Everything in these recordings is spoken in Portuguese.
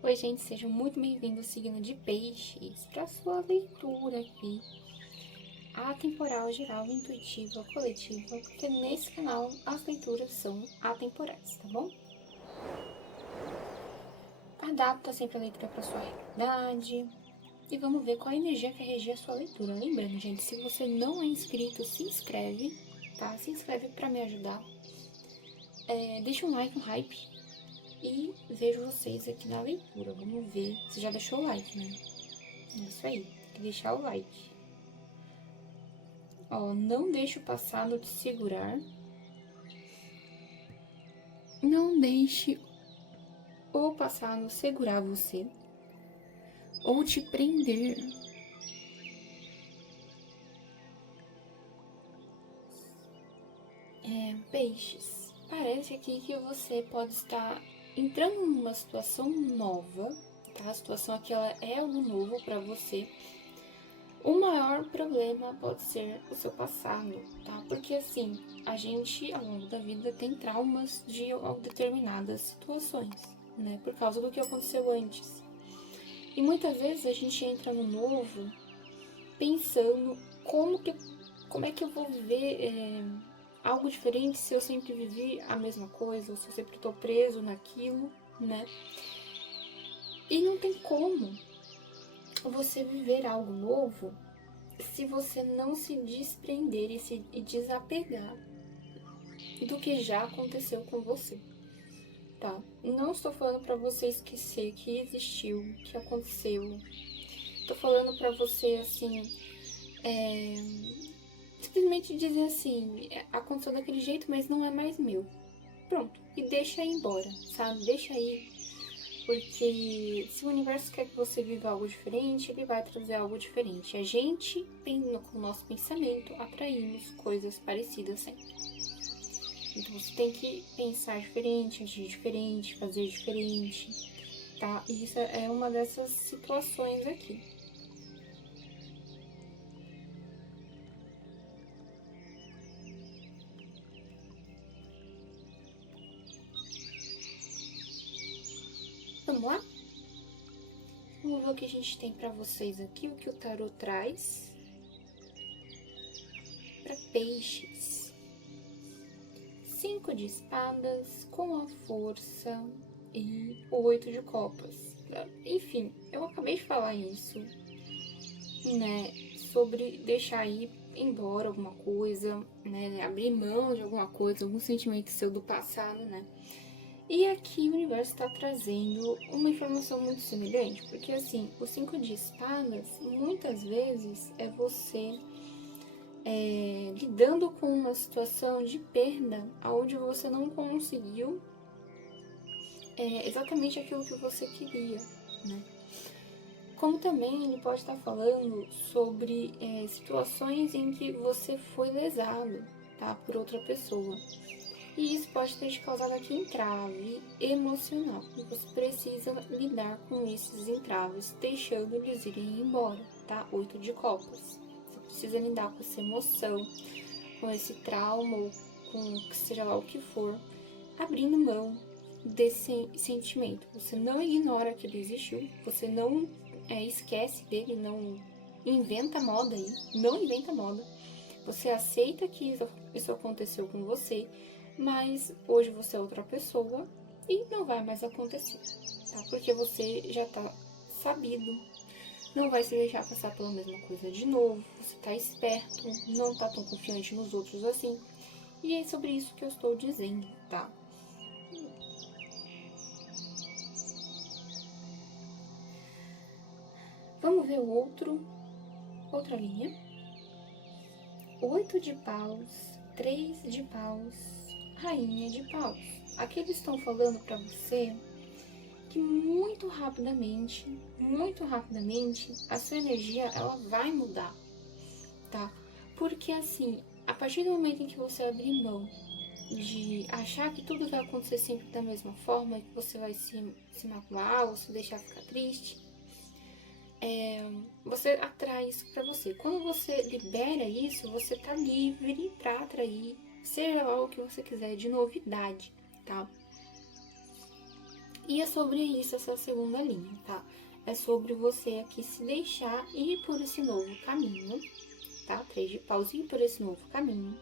Oi, gente, sejam muito bem-vindos ao signo de Peixes para sua leitura aqui, atemporal, geral, intuitiva, coletiva, porque nesse canal as leituras são atemporais, tá bom? Adapta sempre a leitura para sua realidade e vamos ver qual a energia que regia a sua leitura. Lembrando, gente, se você não é inscrito, se inscreve, tá? Se inscreve para me ajudar. Deixa um like, um hype. E vejo vocês aqui na leitura. Vamos ver. Você já deixou o like, né? É isso aí. Tem que deixar o like. Ó, não deixe o passado te segurar. Não deixe o passado segurar você. Ou te prender. Peixes. Parece aqui que você pode estar entrando numa situação nova, tá? A situação aqui ela é algo novo para você. O maior problema pode ser o seu passado, tá? Porque assim, a gente ao longo da vida tem traumas de determinadas situações, né? Por causa do que aconteceu antes. E muitas vezes a gente entra no novo pensando como é que eu vou viver algo diferente se eu sempre vivi a mesma coisa, ou se eu sempre estou preso naquilo, né? E não tem como você viver algo novo se você não se desprender e desapegar do que já aconteceu com você, tá? Não estou falando para você esquecer que existiu, que aconteceu. Tô falando para você, assim, simplesmente dizer assim, aconteceu daquele jeito, mas não é mais meu. Pronto, e deixa ir embora, sabe? Deixa ir. Porque se o universo quer que você viva algo diferente, ele vai trazer algo diferente. A gente, com o nosso pensamento, atraímos coisas parecidas sempre. Então você tem que pensar diferente, agir diferente, fazer diferente, tá? E isso é uma dessas situações aqui. Vamos lá? Vamos ver o que a gente tem pra vocês aqui, o que o tarot traz para Peixes. 5 de espadas com a força e o 8 de copas. Enfim, eu acabei de falar isso, né? Sobre deixar ir embora alguma coisa, né? Abrir mão de alguma coisa, algum sentimento seu do passado, né? E aqui o universo está trazendo uma informação muito semelhante, porque assim, o 5 de espadas muitas vezes é você lidando com uma situação de perda, onde você não conseguiu exatamente aquilo que você queria, né? Como também ele pode estar falando sobre situações em que você foi lesado, tá, por outra pessoa. E isso pode ter te causado aqui entrave emocional. E você precisa lidar com esses entraves, deixando eles irem embora, tá? 8 de copas. Você precisa lidar com essa emoção, com esse trauma, ou com seja lá o que for, abrindo mão desse sentimento. Você não ignora que ele existiu, você não esquece dele, não inventa moda aí, não inventa moda. Você aceita que isso aconteceu com você, mas hoje você é outra pessoa e não vai mais acontecer, tá? Porque você já tá sabido, não vai se deixar passar pela mesma coisa de novo, você tá esperto, não tá tão confiante nos outros assim. E é sobre isso que eu estou dizendo, tá? Vamos ver outra linha. 8 de paus, 3 de paus, rainha de paus. Aqui eles estão falando para você que muito rapidamente, a sua energia ela vai mudar, tá? Porque assim, a partir do momento em que você abrir mão de achar que tudo vai acontecer sempre da mesma forma, que você vai se magoar ou se deixar ficar triste, você atrai isso para você. Quando você libera isso, você tá livre para atrair, seja lá o que você quiser de novidade, tá? E é sobre isso essa segunda linha, tá? É sobre você aqui se deixar ir por esse novo caminho, tá? 3 de paus, ir por esse novo caminho.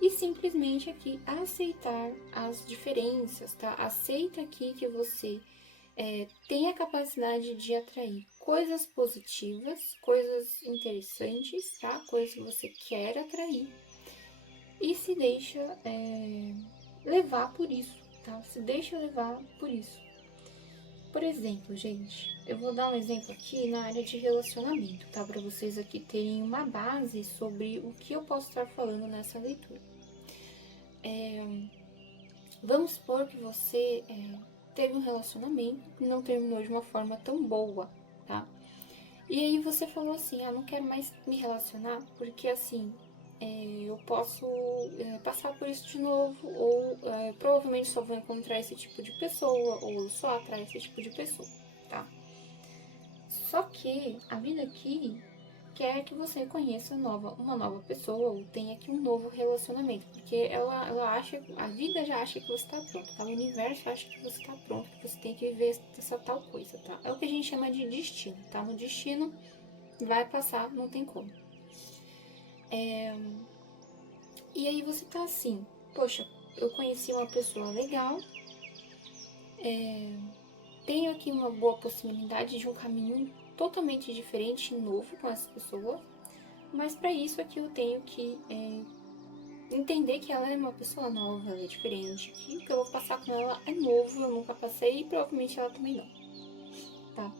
E simplesmente aqui aceitar as diferenças, tá? Aceita aqui que você tem a capacidade de atrair coisas positivas, coisas interessantes, tá? Coisas que você quer atrair. E se deixa levar por isso, tá? Se deixa levar por isso. Por exemplo, gente, eu vou dar um exemplo aqui na área de relacionamento, tá? Para vocês aqui terem uma base sobre o que eu posso estar falando nessa leitura. Vamos supor que você teve um relacionamento que não terminou de uma forma tão boa, tá? E aí você falou assim, não quero mais me relacionar, porque assim, eu posso passar por isso de novo, ou provavelmente só vou encontrar esse tipo de pessoa, ou só atrair esse tipo de pessoa, tá? Só que a vida aqui quer que você conheça uma nova pessoa, ou tenha aqui um novo relacionamento, porque ela acha, a vida já acha que você está pronto, tá? O universo acha que você está pronto, que você tem que viver essa tal coisa, tá? É o que a gente chama de destino, tá? No destino vai passar, não tem como. E aí você tá assim, poxa, eu conheci uma pessoa legal, tenho aqui uma boa possibilidade de um caminho totalmente diferente e novo com essa pessoa, mas para isso aqui eu tenho que entender que ela é uma pessoa nova, ela é diferente, que o que eu vou passar com ela é novo, eu nunca passei e provavelmente ela também não, tá?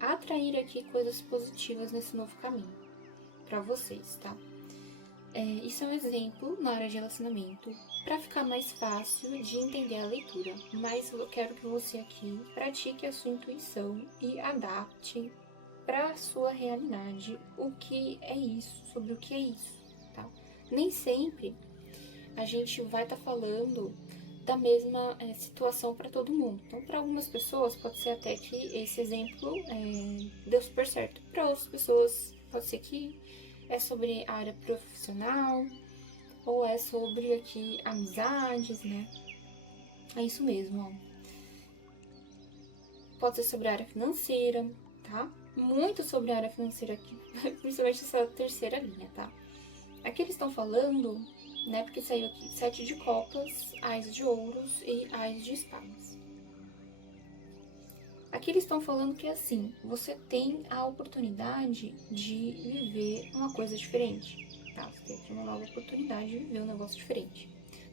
Atrair aqui coisas positivas nesse novo caminho para vocês, tá? Isso é um exemplo na área de relacionamento para ficar mais fácil de entender a leitura, mas eu quero que você aqui pratique a sua intuição e adapte para a sua realidade o que é isso, sobre o que é isso, tá? Nem sempre a gente vai estar falando da mesma situação para todo mundo. Então, para algumas pessoas, pode ser até que esse exemplo deu super certo. Para outras pessoas, pode ser que é sobre a área profissional, ou é sobre aqui amizades, né? É isso mesmo, ó. Pode ser sobre a área financeira, tá? Muito sobre a área financeira aqui, principalmente essa terceira linha, tá? Aqui eles estão falando, né? Porque saiu aqui 7 de copas, ás de ouros e ás de espadas. Aqui eles estão falando que assim, você tem a oportunidade de viver uma coisa diferente, tá? Você tem aqui uma nova oportunidade de viver um negócio diferente.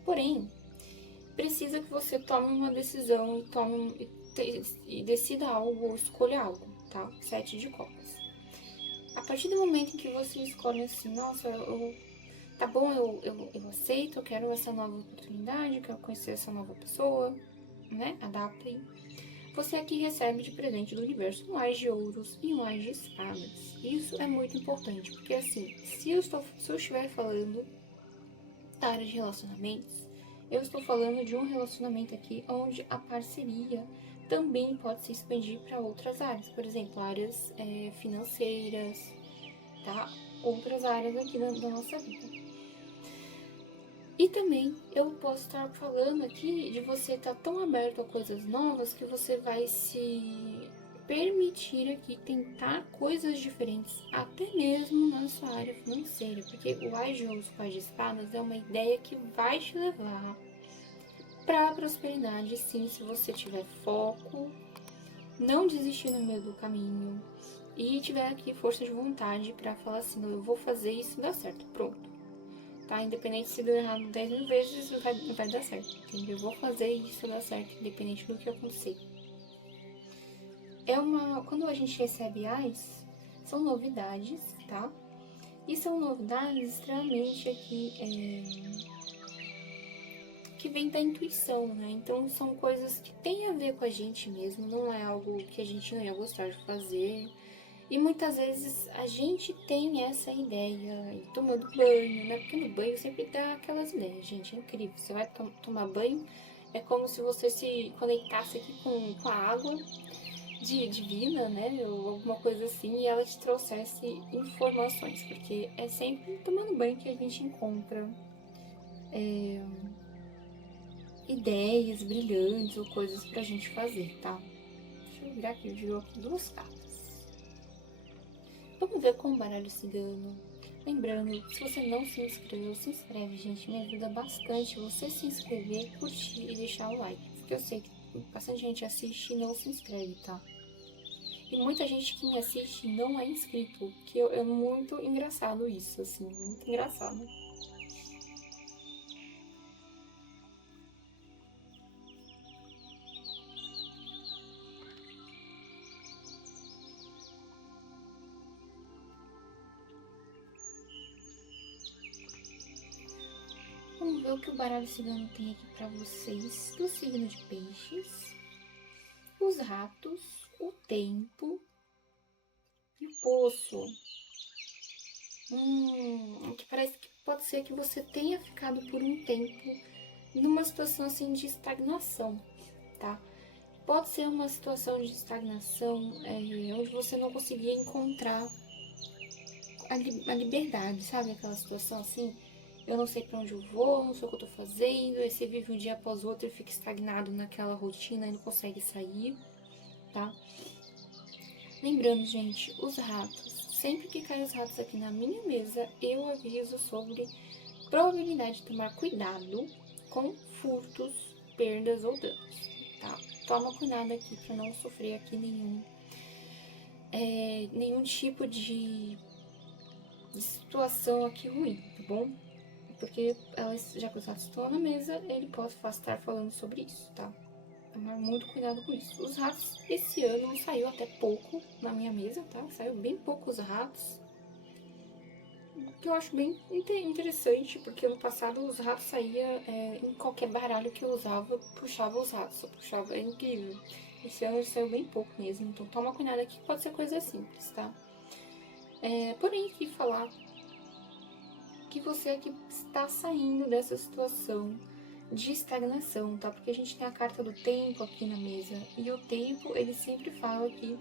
Porém, precisa que você tome uma decisão e decida algo ou escolha algo, tá? 7 de copas. A partir do momento em que você escolhe assim, nossa, tá bom, eu aceito, eu quero essa nova oportunidade, eu quero conhecer essa nova pessoa, né? Adaptem. Você aqui recebe de presente do universo um ás de ouros e um ás de espadas. Isso é muito importante, porque assim, se eu estiver falando da área de relacionamentos, eu estou falando de um relacionamento aqui onde a parceria também pode se expandir para outras áreas, por exemplo, áreas financeiras, tá? Outras áreas aqui da nossa vida. E também eu posso estar falando aqui de você estar tão aberto a coisas novas que você vai se permitir aqui tentar coisas diferentes, até mesmo na sua área financeira, porque o ás de ouros com ás de espadas é uma ideia que vai te levar para a prosperidade, sim, se você tiver foco, não desistir no meio do caminho e tiver aqui força de vontade para falar assim, não, eu vou fazer isso dar certo, pronto. Tá? Independente se deu errado 10 mil vezes, vai dar certo, entendeu? Eu vou fazer isso dar certo, independente do que acontecer. Quando a gente recebe ás, são novidades, tá? E são novidades extremamente aqui, que vem da intuição, né? Então, são coisas que têm a ver com a gente mesmo, não é algo que a gente não ia gostar de fazer. E muitas vezes a gente tem essa ideia, tomando banho, né? Porque no banho sempre dá aquelas ideias, gente, é incrível. Você vai tomar banho, é como se você se conectasse aqui com a água divina, né? Ou alguma coisa assim, e ela te trouxesse informações, porque é sempre tomando banho que a gente encontra ideias brilhantes ou coisas pra gente fazer, tá? Deixa eu virar aqui, virou aqui 2 cartas. Vamos ver com o baralho cigano. Lembrando, se você não se inscreveu, se inscreve, gente. Me ajuda bastante você se inscrever, curtir e deixar o like. Porque eu sei que bastante gente assiste e não se inscreve, tá? E muita gente que me assiste não é inscrito, que é muito engraçado isso, assim, muito engraçado. Vamos ver o que o baralho cigano tem aqui pra vocês do signo de peixes, os ratos, o tempo e o poço. Que parece que pode ser que você tenha ficado por um tempo numa situação assim de estagnação, tá? Pode ser uma situação de estagnação onde você não conseguia encontrar a liberdade, sabe? Aquela situação assim, eu não sei pra onde eu vou, não sei o que eu tô fazendo, aí você vive um dia após o outro e fica estagnado naquela rotina e não consegue sair, tá? Lembrando, gente, os ratos. Sempre que caem os ratos aqui na minha mesa, eu aviso sobre probabilidade de tomar cuidado com furtos, perdas ou danos, tá? Toma cuidado aqui para não sofrer aqui nenhum tipo de situação aqui ruim, tá bom? Porque elas, já que os ratos estão na mesa, ele pode estar falando sobre isso, tá? Tomar muito cuidado com isso. Os ratos, esse ano, saiu até pouco na minha mesa, tá? Saiu bem poucos ratos. Que eu acho bem interessante, porque ano passado os ratos saíam em qualquer baralho que eu usava, puxava os ratos, só puxava, é incrível. Esse ano ele saiu bem pouco mesmo, então toma cuidado aqui que pode ser coisa simples, tá? Porém, aqui falar que você aqui está saindo dessa situação de estagnação, tá? Porque a gente tem a carta do tempo aqui na mesa, e o tempo, ele sempre fala que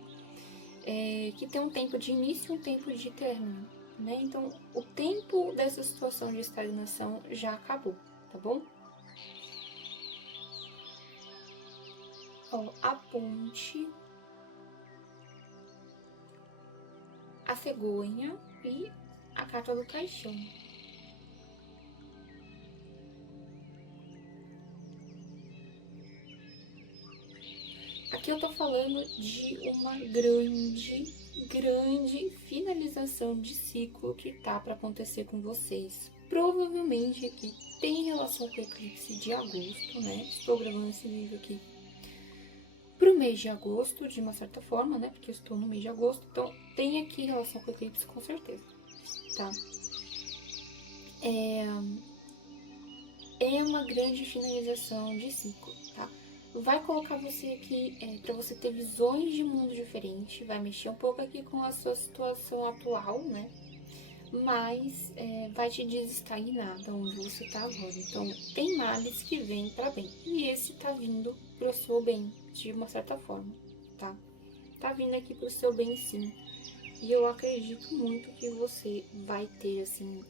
tem um tempo de início e um tempo de término, né? Então, o tempo dessa situação de estagnação já acabou, tá bom? Ó, a ponte, a cegonha e a carta do caixão. Aqui eu tô falando de uma grande finalização de ciclo que tá para acontecer com vocês. Provavelmente aqui tem relação com o eclipse de agosto, né? Estou gravando esse vídeo aqui pro mês de agosto, de uma certa forma, né? Porque eu estou no mês de agosto, então tem aqui relação com o eclipse com certeza, tá? É uma grande finalização de ciclo, tá? Vai colocar você aqui para você ter visões de mundo diferente, vai mexer um pouco aqui com a sua situação atual, né? Mas vai te desestagnar da onde você tá agora. Então, tem males que vêm para bem. E esse tá vindo pro seu bem, de uma certa forma, tá? Tá vindo aqui pro seu bem, sim. E eu acredito muito que você vai ter, assim,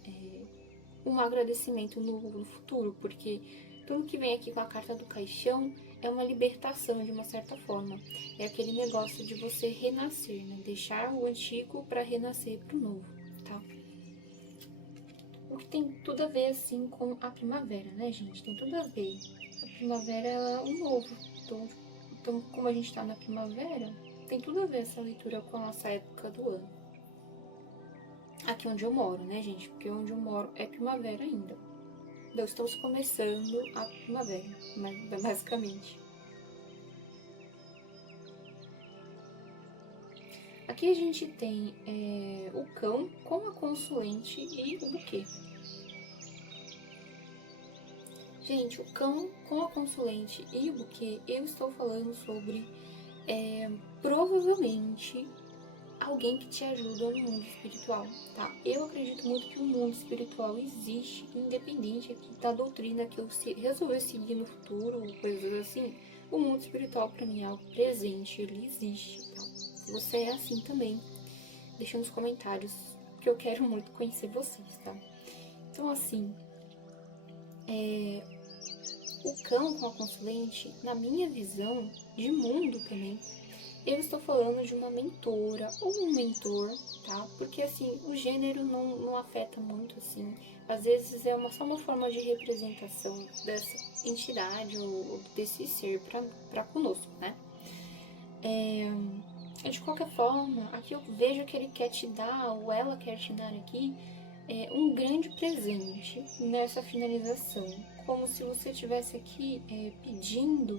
um agradecimento no futuro, porque tudo que vem aqui com a carta do caixão é uma libertação de uma certa forma. É aquele negócio de você renascer, né? Deixar o antigo para renascer pro novo, tá? O que tem tudo a ver, assim, com a primavera, né, gente? Tem tudo a ver. A primavera é um novo. Então, como a gente tá na primavera, tem tudo a ver essa leitura com a nossa época do ano. Aqui onde eu moro, né, gente? Porque onde eu moro é primavera ainda. Então, estamos começando a primavera, basicamente. Aqui a gente tem o cão com a consulente e o buquê. Gente, o cão com a consulente e o buquê, eu estou falando sobre provavelmente alguém que te ajuda no mundo espiritual, tá? Eu acredito muito que o mundo espiritual existe, independente aqui da doutrina que eu resolver seguir no futuro, ou coisas assim. O mundo espiritual para mim é algo presente, ele existe, tá? Se você é assim também, deixa nos comentários, que eu quero muito conhecer vocês, tá? Então, assim, O cão com a consulente, na minha visão de mundo também, eu estou falando de uma mentora ou um mentor, tá? Porque, assim, o gênero não afeta muito, assim. Às vezes é só uma forma de representação dessa entidade ou desse ser para conosco, né? De qualquer forma, aqui eu vejo que ele quer te dar, ou ela quer te dar aqui, um grande presente nessa finalização. Como se você estivesse aqui pedindo.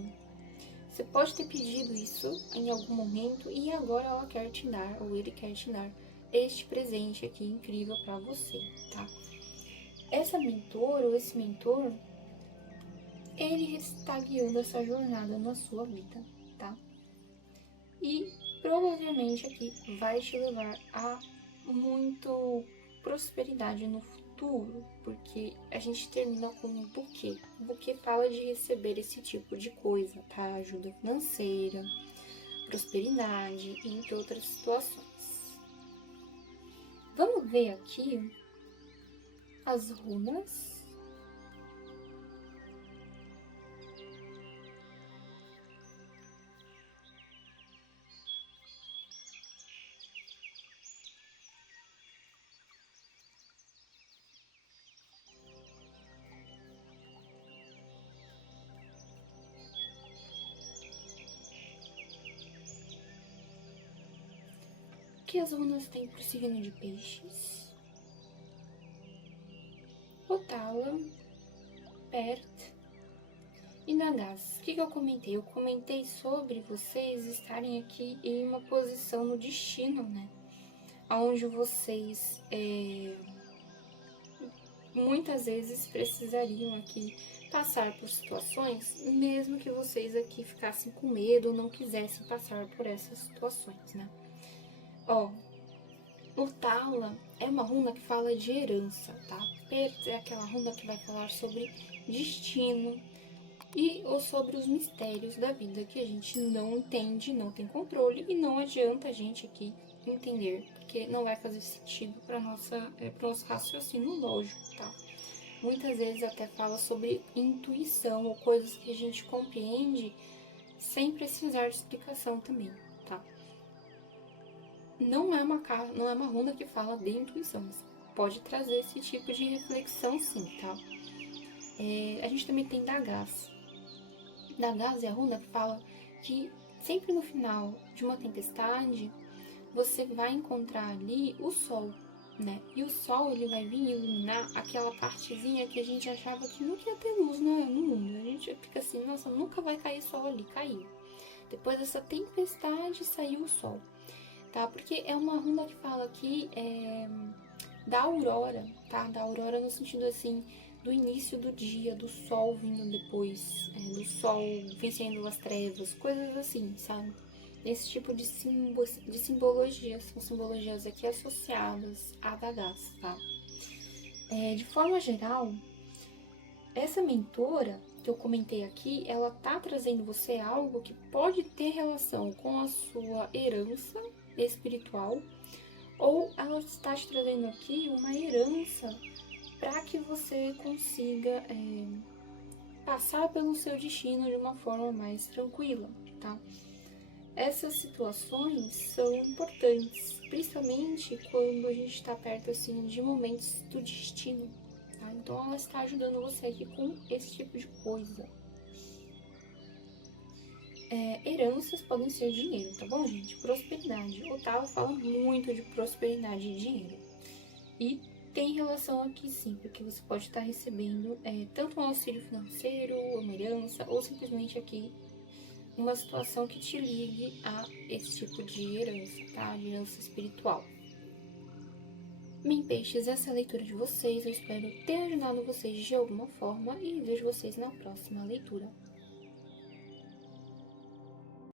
Você pode ter pedido isso em algum momento e agora ela quer te dar, ou ele quer te dar, este presente aqui incrível para você, tá? Essa mentora ou esse mentor, ele está guiando essa jornada na sua vida, tá? E provavelmente aqui vai te levar a muito prosperidade no futuro, porque a gente termina com um buquê. O buquê fala de receber esse tipo de coisa, tá? Ajuda financeira, prosperidade, entre outras situações. Vamos ver aqui as runas. O que as runas têm por signo de peixes? Otala, Pert e Nagás. O que eu comentei? Eu comentei sobre vocês estarem aqui em uma posição no destino, né? Onde vocês muitas vezes precisariam aqui passar por situações, mesmo que vocês aqui ficassem com medo ou não quisessem passar por essas situações, né? Ó, o Tala é uma runa que fala de herança, tá? Pert é aquela runa que vai falar sobre destino e ou sobre os mistérios da vida que a gente não entende, não tem controle e não adianta a gente aqui entender, porque não vai fazer sentido para nosso raciocínio lógico, tá? Muitas vezes até fala sobre intuição ou coisas que a gente compreende sem precisar de explicação também, tá? Não é uma runa que fala de intuição, mas pode trazer esse tipo de reflexão sim, tá? A gente também tem Dagás. Dagás é a runa que fala que sempre no final de uma tempestade, você vai encontrar ali o sol, né? E o sol, ele vai vir iluminar aquela partezinha que a gente achava que nunca ia ter luz no mundo. A gente fica assim, nossa, nunca vai cair sol ali. Caiu. Depois dessa tempestade, saiu o sol, tá? Porque é uma runa que fala aqui da aurora, tá? Da aurora no sentido, assim, do início do dia, do sol vindo depois, do sol vencendo as trevas, coisas assim, sabe? Esse tipo de simbologias, são simbologias aqui associadas a Dagás, tá? De forma geral, essa mentora que eu comentei aqui, ela tá trazendo você algo que pode ter relação com a sua herança espiritual, ou ela está te trazendo aqui uma herança para que você consiga passar pelo seu destino de uma forma mais tranquila, tá? Essas situações são importantes, principalmente quando a gente está perto assim de momentos do destino, tá? Então ela está ajudando você aqui com esse tipo de coisa. Heranças podem ser dinheiro, tá bom, gente? Prosperidade. O Otávio fala muito de prosperidade e dinheiro. E tem relação aqui sim, porque você pode estar recebendo tanto um auxílio financeiro, uma herança, ou simplesmente aqui uma situação que te ligue a esse tipo de herança, tá? De herança espiritual. Bem, peixes, essa é a leitura de vocês. Eu espero ter ajudado vocês de alguma forma e vejo vocês na próxima leitura.